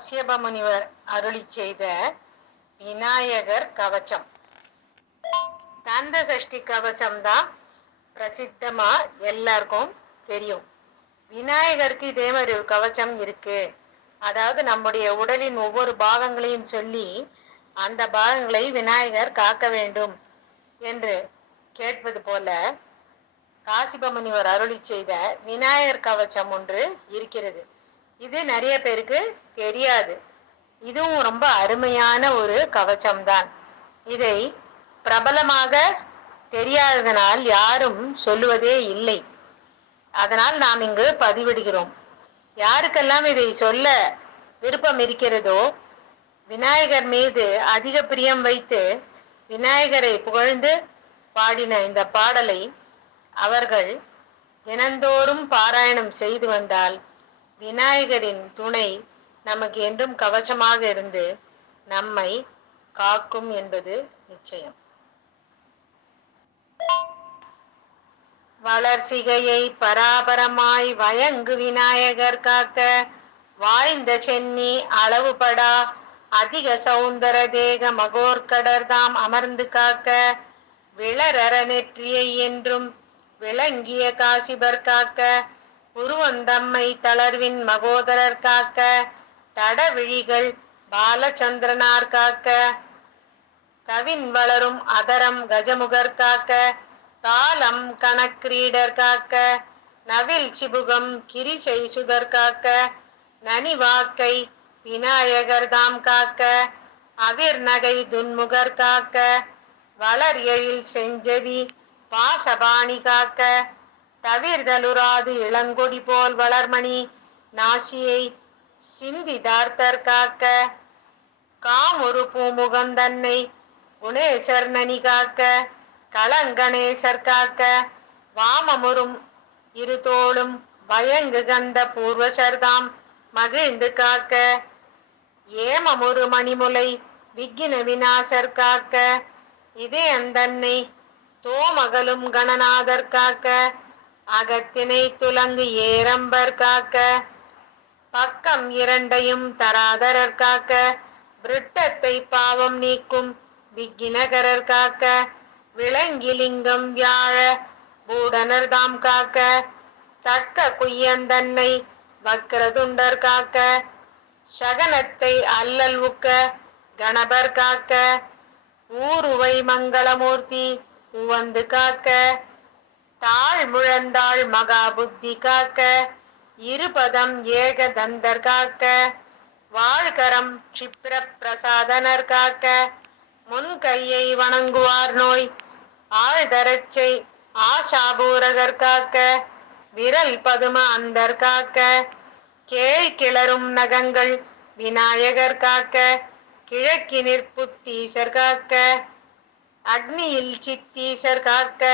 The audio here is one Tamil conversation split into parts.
காசியப முனிவர் அருளி செய்த விநாயகர் கவச்சம். தந்த சஷ்டி கவச்சம் தான் பிரசித்தமா எல்லாருக்கும் தெரியும். விநாயகருக்கு இதே மாதிரி ஒரு கவச்சம் இருக்கு. அதாவது நம்முடைய உடலின் ஒவ்வொரு பாகங்களையும் சொல்லி அந்த பாகங்களை விநாயகர் காக்க வேண்டும் என்று கேட்பது போல காசிப முனிவர் அருளி செய்த விநாயகர் கவச்சம் ஒன்று இருக்கிறது. இது நிறைய பேருக்கு தெரியாது. இதுவும் ரொம்ப அருமையான ஒரு கவச்சம்தான் இதை பிரபலமாக தெரியாததனால் யாரும் சொல்லுவதே இல்லை. அதனால் நாம் இங்கு பதிவிடுகிறோம். யாருக்கெல்லாம் இதை சொல்ல விருப்பம் இருக்கிறதோ விநாயகர் மீது அதிக பிரியம் வைத்து விநாயகரை புகழ்ந்து பாடின இந்த பாடலை அவர்கள் தினந்தோறும் பாராயணம் செய்து வந்தால் விநாயகரின் துணை நமக்கு என்றும் கவசமாக இருந்து நம்மை காக்கும் என்பது நிச்சயம். வளர்ச்சிகையை பராபரமாய் வயங்கு விநாயகர் காக்க வாய்ந்த சென்னி அளவுபடா அதிக சௌந்தர தேக மகோர்கடர்தாம் அமர்ந்து காக்க விளரற நெற்றியை என்றும் விளங்கிய காசிபர் காக்க உருவந்தம்மை தளர்வின் மகோதரர் காக்க தடவிழிகள் பாலச்சந்திரனார் காக்க கவின் வளரும் அதரம் கஜமுகர் காக்க தாளம் கணக்கிரீடர் காக்க நவில் சிபுகம் கிரிசை சுதர் காக்க நனிவாக்கை விநாயகர் தாம் காக்க அவிர் நகை துன்முகர் காக்க வளர் எழில் செஞ்சவி பாசபாணி காக்க தவிர்தலுராது இளங்கொடி போல் வளர்மணி. நாசியை சிந்திதார்த்தர் காக்க காமொரு பூமுகந்தன்னை குணேசர் நனி காக்க களங்கணேசர் காக்க வாமமுறும் இருதோளும் பயங்கு கந்த பூர்வசர்தாம் மகிழ்ந்து காக்க ஏமமுறு மணிமுலை விக்கின விநாசர் காக்க இதே அந்தன்னை தோமகளும் கணநாதர் காக்க அகத்தினை துலங்கு ஏரம்பர் காக்க. பக்கம் இரண்டையும் தராதரர் காக்க. விருட்டத்தை பாவம் நீக்கும் விக்கினகரர் காக்க. விளங்கிலிங்கம் வியாழ பூடனர் தாம் காக்க. தக்க குய்யந்தன்னை வக்ரதுண்டர் காக்க. சகனத்தை அல்லல் உக்க கணபர் காக்க. ஊருவை மங்களமூர்த்தி உவந்து காக்க. தாழ் முழந்தாள் மகா புத்தி காக்க இருபதம் ஏக தந்தர் காக்க வாழ்கரம் க்ஷிப்ர பிரசாதனர் காக்க முன் கையை வணங்குவார் நோய் ஆழ்தரச்சை ஆஷாபூரகர் காக்க விரல் பதும அந்தர் காக்க கேள் கிளரும் நகங்கள் விநாயகர் காக்க கிழக்கி நிற்புத்தீசர் காக்க அக்னியில் சித்தீசர் காக்க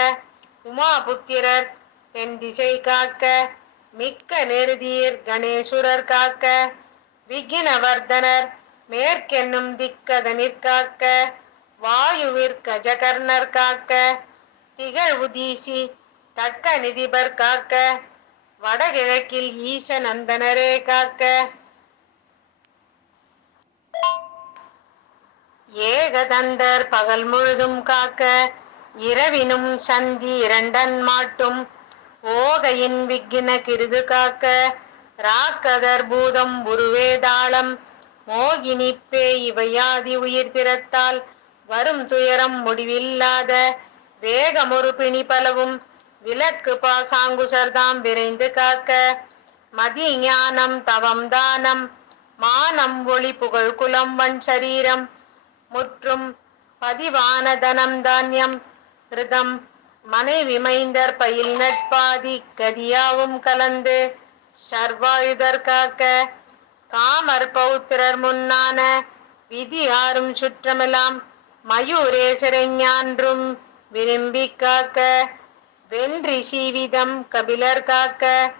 உமாபுத்திரர் தென் திசை காக்க மிக்க நெருதீர் கணேசுரர் காக்க விகினவர்தனர் மேற்கென்னும் திக்கதனிற் காக்க வாயுவிற் கஜகர்ணர் காக்க திகழ் உதீசி தக்க நிதிபர் காக்க வடகிழக்கில் ஈச நந்தனரே காக்க. ஏகதந்தர் பகல் முழுதும் காக்க இரவினும் சந்தி இரண்டன் மாட்டும். ஓகையின் விக்கின கிருது காக்க ராக்கதர் பூதம் உருவேதாளம் மோகினி பேய் இவையாதி உயிர் திறத்தால் வரும் துயரம் முடிவில்லாத. வேகமொரு பிணி பலவும் விலக்கு பாசாங்குசர்தாம் விரைந்து காக்க. மதி ஞானம் தவம் தானம் மானம் ஒளி புகழ் குலம் வன் சரீரம். முற்றும் பதிவான தனம் தானியம் கிருதம் மனைவி மைந்தர் பயில் நட்பாதி கதியாவும் கலந்து சர்வாயுதர் காக்க. காமர் பௌத்திரர் முன்னான விதி ஆறும் சுற்றமெல்லாம் மயூரேசரஞான்றும் விரும்பி காக்க. வென்றி சீவிதம் கபிலர் காக்க.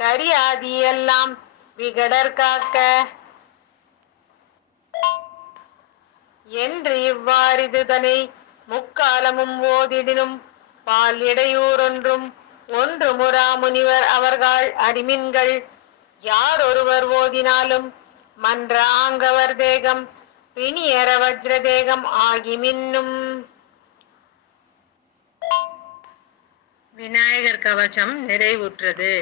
கரியாதியெல்லாம் விகடர் காக்க. என்று இவ்வாறு இவ்வாறிதுதனை முக்காலமும் ஓதிடினும் பால் இடையூறொன்றும் ஒன்று முறா முனிவர் அவர்கள் அடிமின்கள். யார் ஒருவர் ஓதினாலும் மன்ற ஆங்கவர் தேகம் பிணியர வஜ்ர தேகம் ஆகி மின்னும். விநாயகர் கவச்சம் நிறைவுற்றது.